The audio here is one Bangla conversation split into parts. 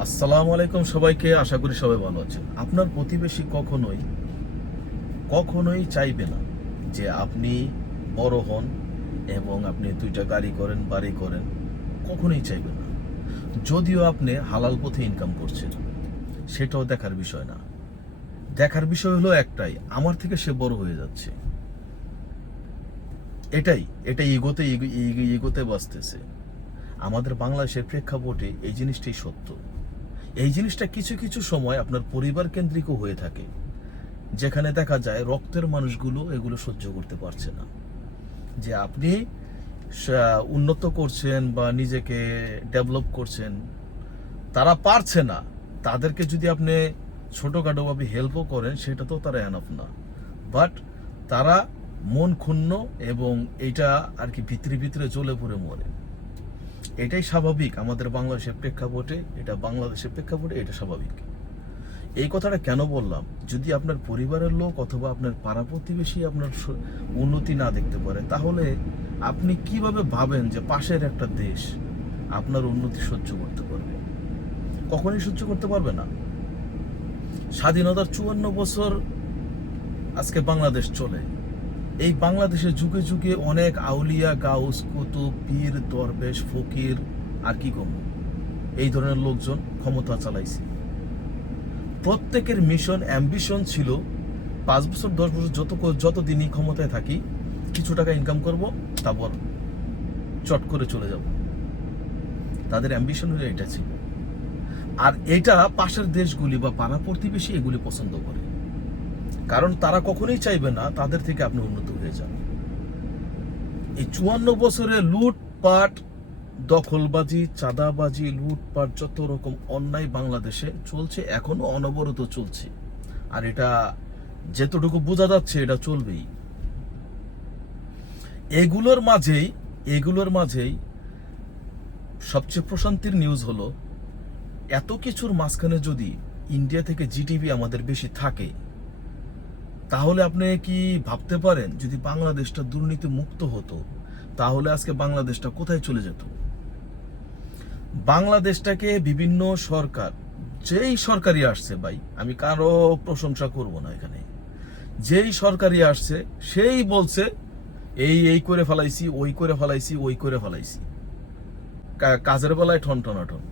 আসসালামু আলাইকুম সবাইকে, আশা করি সবাই ভালো আছেন। আপনার প্রতিবেশী কখনোই কখনোই চাইবে না যে আপনি বড় হন এবং আপনি দুইটা গাড়ি করেন, বাড়ি করেন, কখনোই চাইবে না। যদিও আপনি হালাল পথে ইনকাম করছেন, সেটাও দেখার বিষয় না। দেখার বিষয় হলো একটাই, আমার থেকে সে বড় হয়ে যাচ্ছে। এটাই, এটা ইগোতে ইগো- ইগো- ইগোতে বাঁচতেছে। আমাদের বাংলাদেশের প্রেক্ষাপটে এই জিনিসটাই সত্য। এই জিনিসটা কিছু কিছু সময় আপনার পরিবার কেন্দ্রিকও হয়ে থাকে, যেখানে দেখা যায় রক্তের মানুষগুলো এগুলো সহ্য করতে পারছে না। যে আপনি উন্নত করছেন বা নিজেকে ডেভেলপ করছেন, তারা পারছে না। তাদেরকে যদি আপনি ছোটোখাটোভাবে হেল্পও করেন, সেটা তো তারা এনাফ না। বাট তারা মন ক্ষুণ্ণ এবং এটা আর কি ভিতরে ভিতরে জ্বলে পড়ে মরে। এটাই স্বাভাবিক আমাদের বাংলাদেশের প্রেক্ষাপটে, এটা বাংলাদেশের প্রেক্ষাপটে এটা স্বাভাবিক। এই কথাটা কেন বললাম? যদি আপনার পরিবারের লোক অথবা আপনার পাড়া প্রতিবেশী আপনার উন্নতি না দেখতে পারে, তাহলে আপনি কীভাবে ভাবেন যে পাশের একটা দেশ আপনার উন্নতি সহ্য করতে পারবে? কখনোই সহ্য করতে পারবে না। স্বাধীনতার চুয়ান্ন বছর আজকে বাংলাদেশ চলে। এই বাংলাদেশে যুগে যুগে অনেক আউলিয়া, গাউস, কুতুব, পীর, দরবেশ, ফকির, আর কি কম? এই ধরনের লোকজন ক্ষমতা চালাইছে। প্রত্যেকের মিশন অ্যাম্বিশন ছিল, পাঁচ বছর, দশ বছর যত যত দিনই ক্ষমতায় থাকি, কিছু টাকা ইনকাম করব, তারপর চট করে চলে যাব। তাদের অ্যাম্বিশন হলো এটা ছিল। আর এটা পাশের দেশগুলি বা পাড়া প্রতিবেশী এগুলি পছন্দ করে। কারণ তারা কখনোই চাইবে না তাদের থেকে আপনি উন্নত হয়ে যান। এই চুয়ান্ন বছরে লুটপাট, দখলবাজি, চাঁদাবাজি, লুটপাট, যত রকম অন্যায় বাংলাদেশে চলছে, এখনও অনবরত চলছে। আর এটা যেতটুকু বোঝা যাচ্ছে, এটা চলবেই। এগুলোর মাঝেই এগুলোর মাঝেই সবচেয়ে প্রশান্তির নিউজ হলো, এত কিছুর মাঝখানে যদি ইন্ডিয়া থেকে জিটিভি আমাদের বেশি থাকে তাহলে আপনি কি ভাবতে পারেন, যদি বাংলাদেশটা দুর্নীতি মুক্ত হতো, তাহলে আজকে বাংলাদেশটা কোথায় চলে যেত? বাংলাদেশটাকে বিভিন্ন সরকার, যেই সরকারি আসছে ভাই, আমি কারও প্রশংসা করব না এখানে। যেই সরকারি আসছে, সেই বলছে, এই এই করে ফেলাইছি, ওই করে ফেলাইছি, ওই করে ফেলাইছি। কাজের বেলায় ঠন টনাটন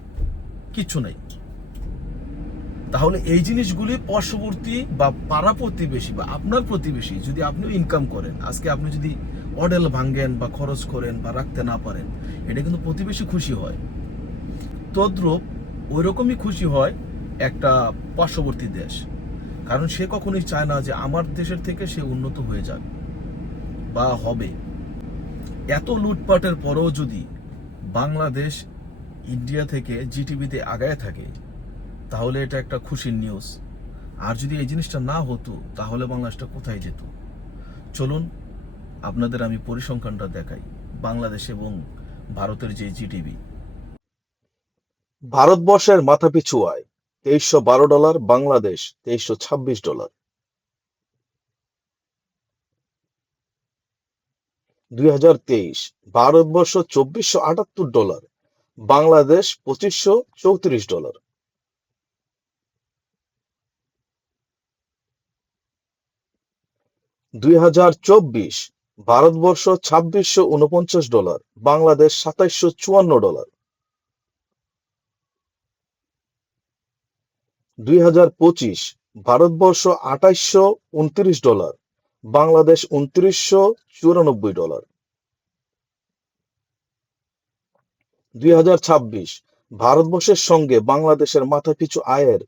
কিচ্ছু নাই। তাহলে এই জিনিসগুলি পার্শ্ববর্তী বা পাড়া প্রতিবেশী বা আপনার প্রতিবেশী যদি আপনিও ইনকাম করেন, আজকে আপনি যদি অডেল ভাঙ্গেন বা খরচ করেন বা রাখতে না পারেন, এটা কিন্তু প্রতিবেশী খুশি হয়। তদ্রূপ ওই রকমই খুশি হয় একটা পার্শ্ববর্তী দেশ। কারণ সে কখনোই চায় না যে আমার দেশের থেকে সে উন্নত হয়ে যাক বা হবে। এত লুটপাটের পরেও যদি বাংলাদেশ ইন্ডিয়া থেকে জিটিভিতে আগায় থাকে তাহলে এটা একটা খুশির নিউজ আর যদি এই জিনিসটা না হতো, তাহলে বাংলাদেশটা কোথায় যেত? চলুন, আপনাদের আমি পরিসংখ্যানটা দেখাই। বাংলাদেশ এবং ভারতের যে জিটিভি ভারতবর্ষের মাথাপিছু আয় তেইশশো বারো ডলার, বাংলাদেশ তেইশশো ছাব্বিশ ডলার। দুই হাজার তেইশ, ভারতবর্ষ চব্বিশশো আটাত্তর ডলার, বাংলাদেশ পঁচিশশো চৌত্রিশ ডলার। দুই হাজার চব্বিশ, ভারতবর্ষ ছাব্বিশশো উনপঞ্চাশ ডলার, বাংলাদেশ সাতাইশশো চুয়ান্ন ডলার। দুই হাজার পঁচিশ, ভারতবর্ষ আঠাইশশো উনত্রিশ ডলার, বাংলাদেশ উনত্রিশশো চুরানব্বই ডলার। দুই হাজার ছাব্বিশ, ভারতবর্ষের সঙ্গে বাংলাদেশের মাথাপিছু আয়ের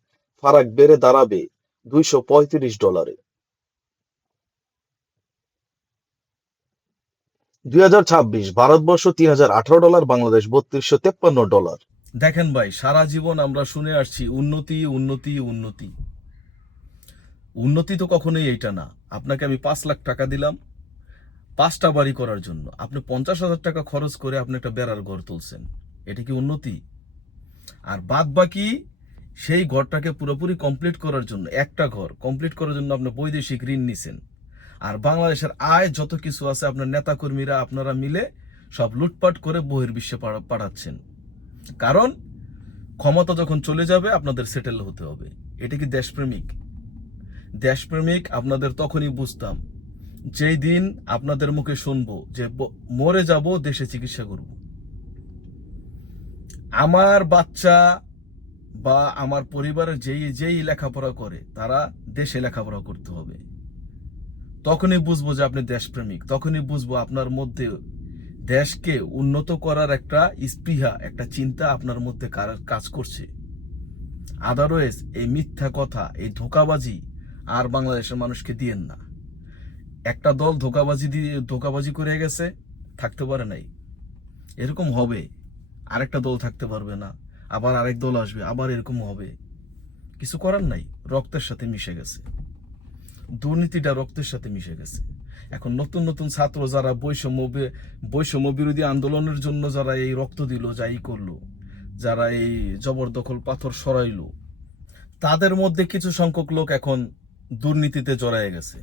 ফারাক বেড়ে দাঁড়াবে দুইশো পঁয়ত্রিশ ডলারে। দুই হাজার ছাব্বিশ, ভারতবর্ষ তিন হাজার আঠারো ডলার, বাংলাদেশ বত্রিশশো তেপ্পান্ন ডলার। দেখেন ভাই, সারা জীবন আমরা শুনে আসছি, উন্নতি উন্নতি উন্নতি। উন্নতি তো কখনোই এইটা না। আপনাকে আমি পাঁচ লাখ টাকা দিলাম, পাঁচটা বাড়ি করার জন্য। আপনি পঞ্চাশ হাজার টাকা খরচ করে আপনি একটা বেড়ার ঘর তুলছেন। এটা কি উন্নতি? আর বাদ বাকি, সেই ঘরটাকে পুরোপুরি কমপ্লিট করার জন্য, একটা ঘর কমপ্লিট করার জন্য আপনি বৈদেশিক ঋণ নিছেন। আর বাংলাদেশের আয় যত কিছু আছে, আপনার নেতাকর্মীরা, আপনারা মিলে সব লুটপাট করে বহির্বিশ্বে পাঠা- পাঠাচ্ছেন। কারণ ক্ষমতা যখন চলে যাবে, আপনাদের সেটেল হতে হবে। এটা কি দেশপ্রেমিক? দেশপ্রেমিক আপনাদের তখনই বুঝতাম, যেই দিন আপনাদের মুখে শুনব যে মরে যাব, দেশে চিকিৎসা করব। আমার বাচ্চা বা আমার পরিবারের যেই যেই লেখাপড়া করে, তারা দেশে লেখাপড়া করতে হবে। তখনই বুঝব যে আপনি দেশপ্রেমিক। তখনই বুঝব আপনার মধ্যে দেশকে উন্নত করার একটা স্পৃহা, একটা চিন্তা আপনার মধ্যে কার- কাজ করছে। আদারওয়েজ এই মিথ্যা কথা, এই ধোকাবাজি আর বাংলাদেশের মানুষকে দিয়েন না। একটা দল ধোকাবাজি দিয়ে, ধোকাবাজি করে গেছে, থাকতে পারে নাই। এরকম হবে। আরেকটা দল থাকতে পারবে না। আবার আরেক দল আসবে, আবার এরকম হবে। কিছু করার নাই। রক্তের সাথে মিশে গেছে। দুর্নীতিটা রক্তের সাথে মিশে গেছে। এখন নতুন নতুন ছাত্র যারা বৈষম্য বৈষম্য বিরোধী আন্দোলনের জন্য যারা এই রক্ত দিল, যাই করল, যারা এই জবরদখল পাথর সরাইলো, তাদের মধ্যে কিছু সংখ্যক লোক এখন দুর্নীতিতে জড়ায় গেছে।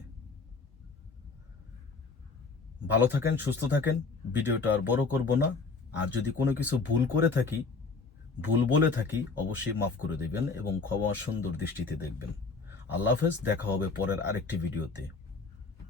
ভালো থাকেন, সুস্থ থাকেন, ভিডিওটা আর বড় করব না। আর যদি কোনো কিছু ভুল করে থাকি, ভুল বলে থাকি, অবশ্যই মাফ করে দেবেন এবং ক্ষমা সুন্দর দৃষ্টিতে দেখবেন। আল্লাহ হাফেজ দেখা হবে পরের আরেকটি ভিডিওতে।